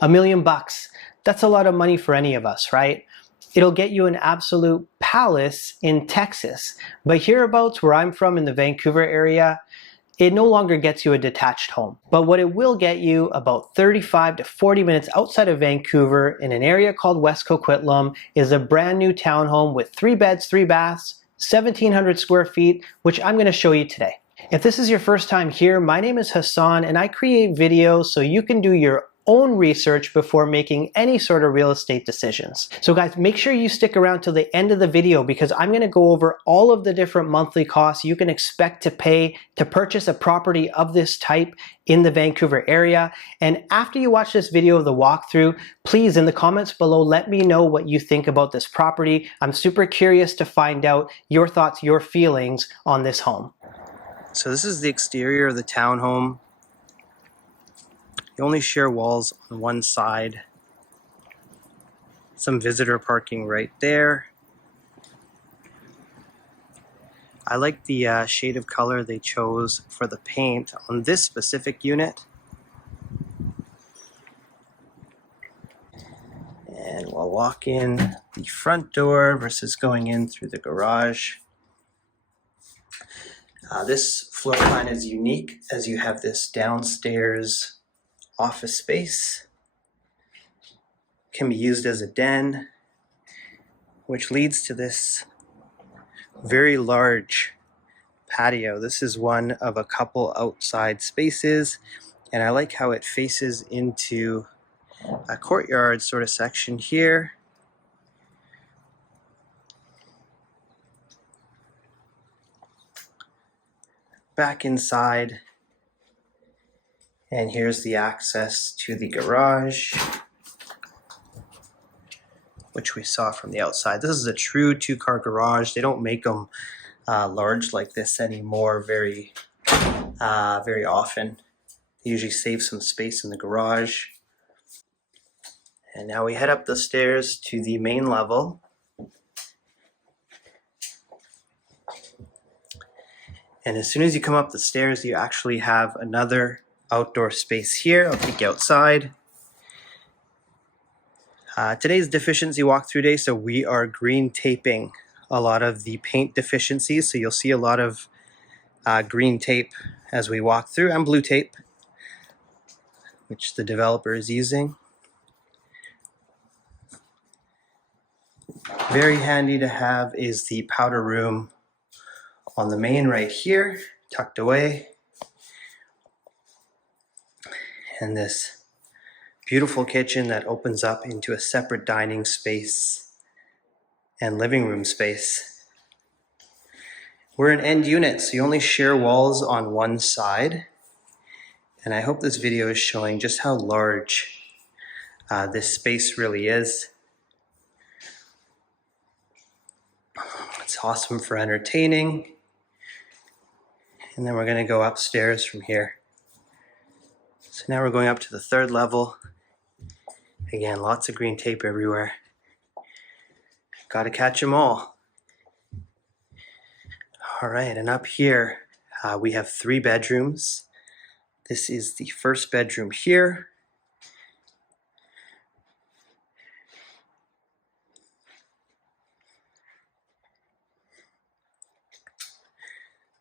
$1,000,000, that's a lot of money for any of us, right? It'll get you an absolute palace in Texas. But hereabouts where I'm from in the Vancouver area, it no longer gets you a detached home. But what it will get you about 35 to 40 minutes outside of Vancouver in an area called West Coquitlam is a brand new townhome with 3 beds, 3 baths, 1,700 square feet, which I'm going to show you today. If this is your first time here, my name is Hasan and I create videos so you can do your own research before making any sort of real estate decisions. So guys, make sure you stick around till the end of the video because I'm going to go over all of the different monthly costs you can expect to pay to purchase a property of this type in the Vancouver area. And after you watch this video of the walkthrough, please in the comments below, let me know what you think about this property. I'm super curious to find out your thoughts, your feelings on this home. So this is the exterior of the townhome. You only share walls on one side. Some visitor parking right there. I like the shade of color they chose for the paint on this specific unit. And we'll walk in the front door versus going in through the garage. This floor plan is unique as you have this downstairs office space. Can be used as a den, which leads to this very large patio. This is one of a couple outside spaces, and I like how it faces into a courtyard sort of section here. Back inside, and here's the access to the garage, which we saw from the outside. This is a true 2-car garage. They don't make them large like this anymore very often. They usually save some space in the garage. And now we head up the stairs to the main level. And as soon as you come up the stairs, you actually have another outdoor space here. I'll take you outside. Today's deficiency walkthrough day, so we are green taping a lot of the paint deficiencies. So you'll see a lot of green tape as we walk through, and blue tape, which the developer is using. Very handy to have is the powder room on the main right here, tucked away. And this beautiful kitchen that opens up into a separate dining space and living room space. We're an end unit, so you only share walls on one side. And I hope this video is showing just how large this space really is. It's awesome for entertaining. And then we're going to go upstairs from here. So now we're going up to the 3rd level. Again, lots of green tape everywhere. Got to catch them all. All right, and up here we have 3 bedrooms. This is the 1st bedroom here.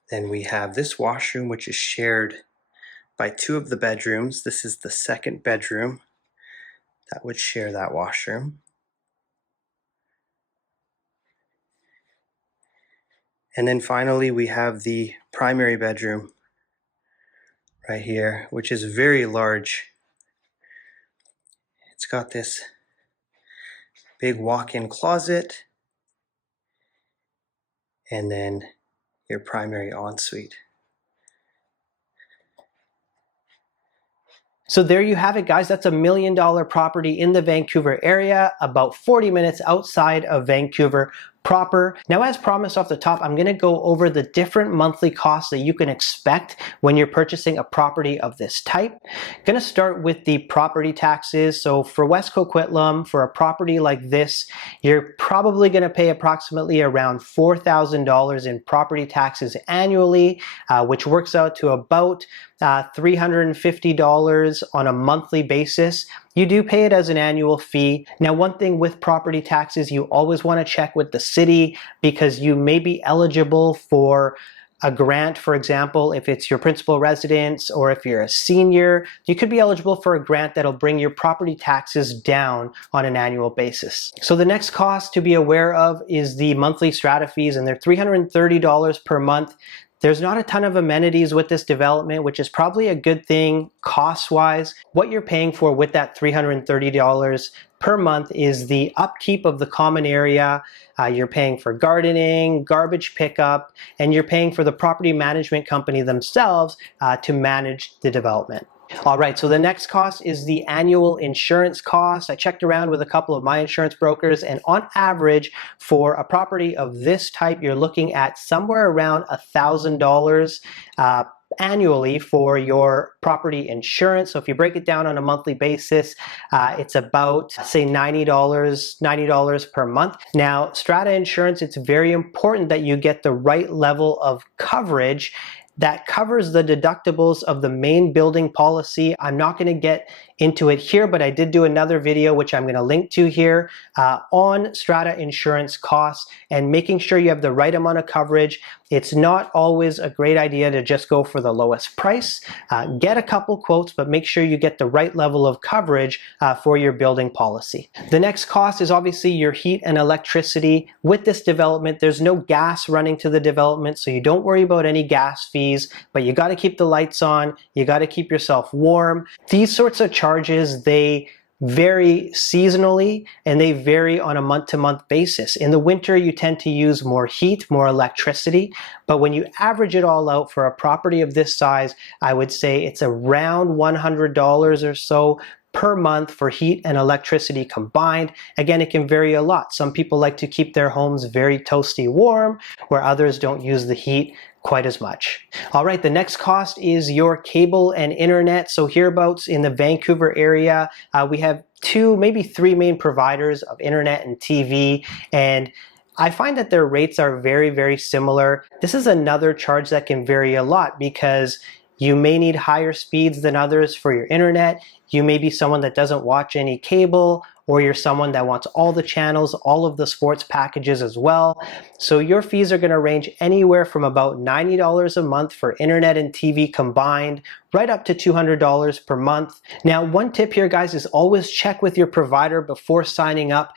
Then we have this washroom, which is shared by 2 of the bedrooms. This is the 2nd bedroom that would share that washroom. And then finally, we have the primary bedroom right here, which is very large. It's got this big walk-in closet, and then your primary ensuite. So there you have it, guys. That's a $1 million property in the Vancouver area, about 40 minutes outside of Vancouver proper. Now, as promised off the top, I'm going to go over the different monthly costs that you can expect when you're purchasing a property of this type. I'm going to start with the property taxes. So for West Coquitlam, for a property like this, you're probably going to pay approximately around $4,000 in property taxes annually, which works out to about $350 on a monthly basis. You do pay it as an annual fee. Now, one thing with property taxes, you always want to check with the city because you may be eligible for a grant. For example, if it's your principal residence or if you're a senior, you could be eligible for a grant that'll bring your property taxes down on an annual basis. So the next cost to be aware of is the monthly strata fees, and they're $330 per month. There's not a ton of amenities with this development, which is probably a good thing cost-wise. What you're paying for with that $330 per month is the upkeep of the common area. You're paying for gardening, garbage pickup, and you're paying for the property management company themselves to manage the development. All right, so the next cost is the annual insurance cost. I checked around with a couple of my insurance brokers, and on average for a property of this type, you're looking at somewhere around $1,000 annually for your property insurance. So if you break it down on a monthly basis, it's about, say, $90 per month. Now, strata insurance, it's very important that you get the right level of coverage that covers the deductibles of the main building policy. I'm not going to get into it here, but I did do another video, which I'm going to link to here, on strata insurance costs and making sure you have the right amount of coverage. It's not always a great idea to just go for the lowest price. Get a couple quotes, but make sure you get the right level of coverage for your building policy. The next cost is obviously your heat and electricity. With this development, there's no gas running to the development, so you don't worry about any gas fees, but you got to keep the lights on, you got to keep yourself warm. These sorts of charges, they vary seasonally and they vary on a month-to-month basis. In the winter, you tend to use more heat, more electricity, but when you average it all out for a property of this size, I would say it's around $100 or so per month for heat and electricity combined. Again, it can vary a lot. Some people like to keep their homes very toasty warm, where others don't use the heat quite as much. All right, the next cost is your cable and internet. So hereabouts in the Vancouver area, we have two, maybe three main providers of internet and TV, and I find that their rates are very, very similar. This is another charge that can vary a lot because you may need higher speeds than others for your internet. You may be someone that doesn't watch any cable, or you're someone that wants all the channels, all of the sports packages as well. So your fees are going to range anywhere from about $90 a month for internet and TV combined, right up to $200 per month. Now, one tip here, guys, is always check with your provider before signing up.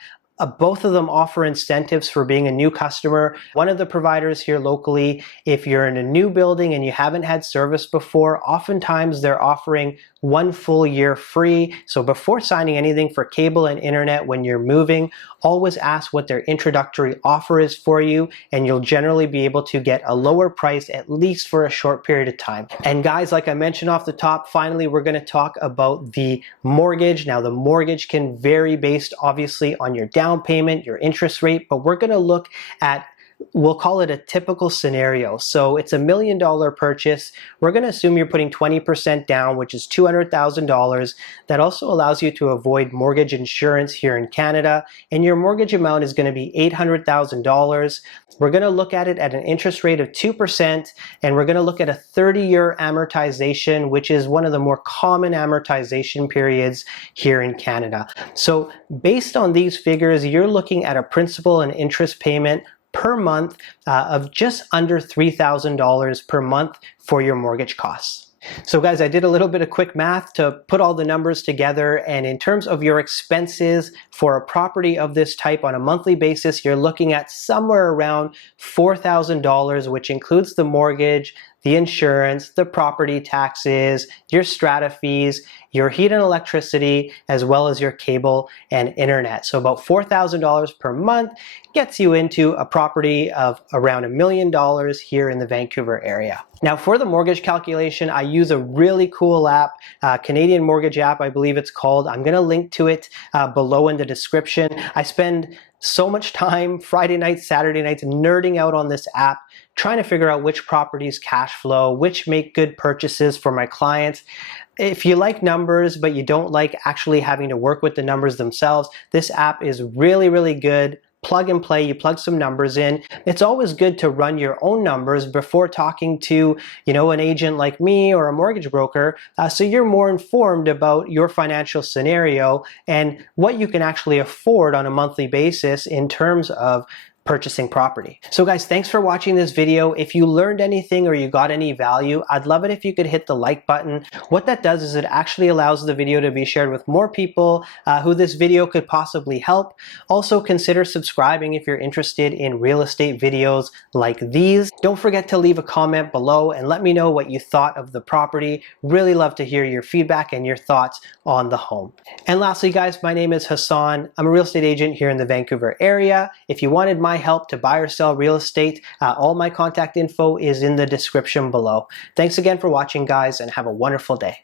Both of them offer incentives for being a new customer. One of the providers here locally, if you're in a new building and you haven't had service before, oftentimes they're offering 1 full year free. So before signing anything for cable and internet when you're moving, always ask what their introductory offer is for you, and you'll generally be able to get a lower price, at least for a short period of time. And guys, like I mentioned off the top, finally, we're going to talk about the mortgage. Now, the mortgage can vary based obviously on your down payment, your interest rate, but we're going to look at, we'll call it a typical scenario. So it's $1 million purchase. We're going to assume you're putting 20% down, which is $200,000. That also allows you to avoid mortgage insurance here in Canada. And your mortgage amount is going to be $800,000. We're going to look at it at an interest rate of 2%, and we're going to look at a 30-year amortization, which is one of the more common amortization periods here in Canada. So based on these figures, you're looking at a principal and interest payment per month of just under $3,000 per month for your mortgage costs. So guys, I did a little bit of quick math to put all the numbers together, and in terms of your expenses for a property of this type on a monthly basis, you're looking at somewhere around $4,000, which includes the mortgage, the insurance, the property taxes, your strata fees, your heat and electricity, as well as your cable and internet. So about $4,000 per month gets you into a property of around $1 million here in the Vancouver area. Now, for the mortgage calculation, I use a really cool app, Canadian mortgage app, I believe it's called. I'm going to link to it below in the description. I spend so much time Friday nights, Saturday nights nerding out on this app, trying to figure out which properties cash flow, which make good purchases for my clients. If you like numbers, but you don't like actually having to work with the numbers themselves, this app is really, really good. plug and play, you plug some numbers in. It's always good to run your own numbers before talking to, an agent like me or a mortgage broker, so you're more informed about your financial scenario and what you can actually afford on a monthly basis in terms of purchasing property. So guys, thanks for watching this video. If you learned anything or you got any value, I'd love it if you could hit the like button. What that does is it actually allows the video to be shared with more people who this video could possibly help. Also consider subscribing if you're interested in real estate videos like these. Don't forget to leave a comment below and let me know what you thought of the property. Really love to hear your feedback and your thoughts on the home. And lastly guys, my name is Hasan. I'm a real estate agent here in the Vancouver area. If you wanted my help to buy or sell real estate, all my contact info is in the description below. Thanks again for watching guys, and have a wonderful day.